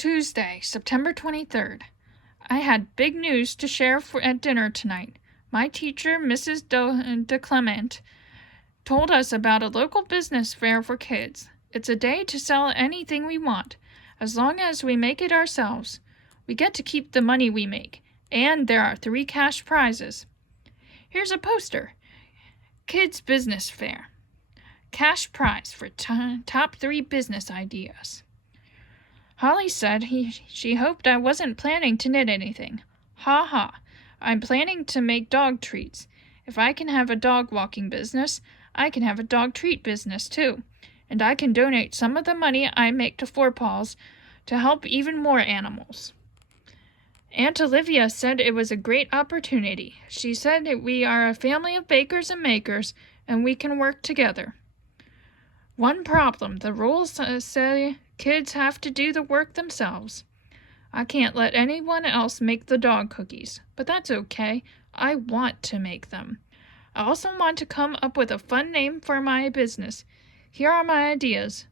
Tuesday, September 23rd. I had big news to share at dinner tonight. My teacher, Mrs. De Clement, told us about a local business fair for kids. It's a day to sell anything we want, as long as we make it ourselves. We get to keep the money we make, and there are 3 cash prizes. Here's a poster. Kids Business Fair. Cash prize for top 3 business ideas. Holly said she hoped I wasn't planning to knit anything. Ha ha. I'm planning to make dog treats. If I can have a dog walking business, I can have a dog treat business too. And I can donate some of the money I make to Four Paws to help even more animals. Aunt Olivia said it was a great opportunity. She said that we are a family of bakers and makers, and we can work together. One problem: the rules say kids have to do the work themselves. I can't let anyone else make the dog cookies, but that's okay. I want to make them. I also want to come up with a fun name for my business. Here are my ideas.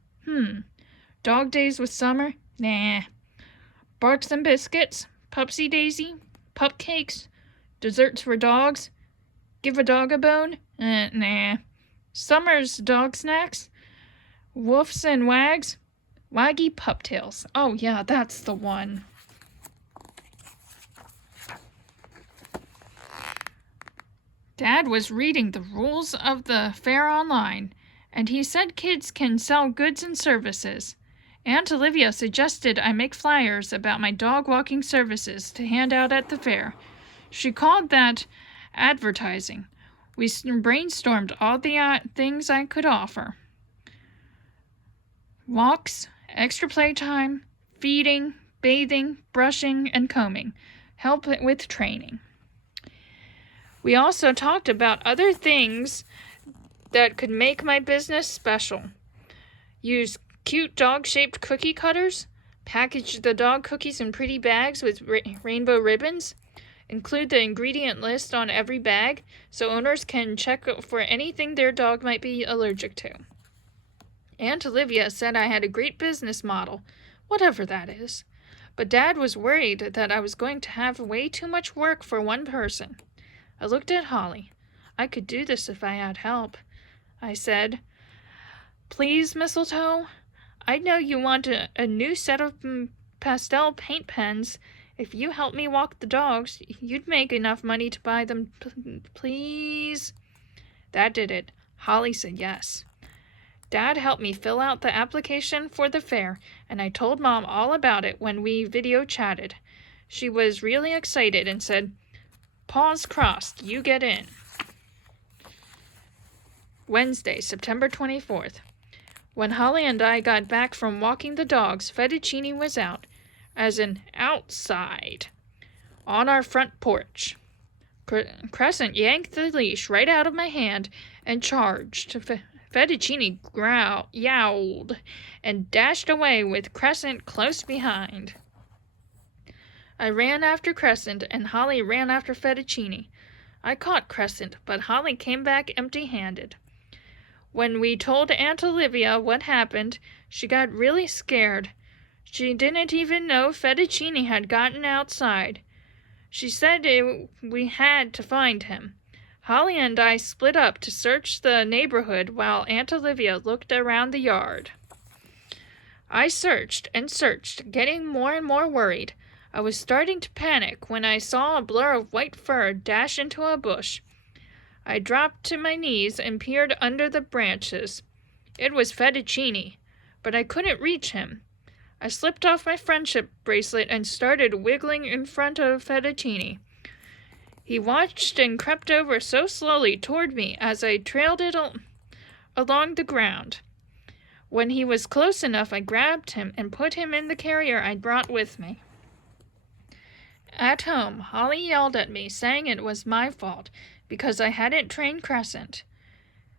Dog Days with Summer? Nah. Barks and Biscuits? Pupsy Daisy? Pupcakes? Desserts for Dogs? Give a Dog a Bone? Nah. Summer's Dog Snacks? Woofs and Wags? Waggy Puptails. Oh yeah, that's the one. Dad was reading the rules of the fair online, and he said kids can sell goods and services. Aunt Olivia suggested I make flyers about my dog walking services to hand out at the fair. She called that advertising. We brainstormed all the things I could offer. Walks, extra playtime, feeding, bathing, brushing, and combing. Help with training. We also talked about other things that could make my business special. Use cute dog-shaped cookie cutters. Package the dog cookies in pretty bags with rainbow ribbons. Include the ingredient list on every bag so owners can check for anything their dog might be allergic to. Aunt Olivia said I had a great business model, whatever that is. But Dad was worried that I was going to have way too much work for one person. I looked at Holly. I could do this if I had help. I said, "Please, Mistletoe, I know you want a new set of pastel paint pens. If you help me walk the dogs, you'd make enough money to buy them, please." That did it. Holly said yes. Dad helped me fill out the application for the fair, and I told Mom all about it when we video chatted. She was really excited and said, "Paws crossed, you get in." Wednesday, September 24th. When Holly and I got back from walking the dogs, Fettuccine was out, as in outside, on our front porch. Crescent yanked the leash right out of my hand and charged. Fettuccine yowled and dashed away with Crescent close behind. I ran after Crescent, and Holly ran after Fettuccine. I caught Crescent, but Holly came back empty-handed. When we told Aunt Olivia what happened, she got really scared. She didn't even know Fettuccine had gotten outside. She said we had to find him. Holly and I split up to search the neighborhood while Aunt Olivia looked around the yard. I searched and searched, getting more and more worried. I was starting to panic when I saw a blur of white fur dash into a bush. I dropped to my knees and peered under the branches. It was Fettuccine, but I couldn't reach him. I slipped off my friendship bracelet and started wiggling in front of Fettuccine. He watched and crept over so slowly toward me as I trailed it along the ground. When he was close enough, I grabbed him and put him in the carrier I'd brought with me. At home, Holly yelled at me, saying it was my fault because I hadn't trained Crescent.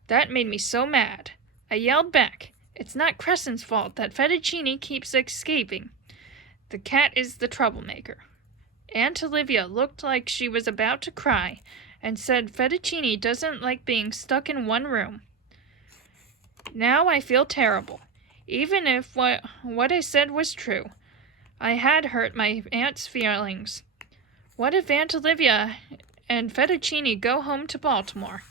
That made me so mad. I yelled back, "It's not Crescent's fault that Fettuccine keeps escaping. The cat is the troublemaker." Aunt Olivia looked like she was about to cry and said Fettuccine doesn't like being stuck in one room. Now I feel terrible, even if what I said was true. I had hurt my aunt's feelings. What if Aunt Olivia and Fettuccine go home to Baltimore?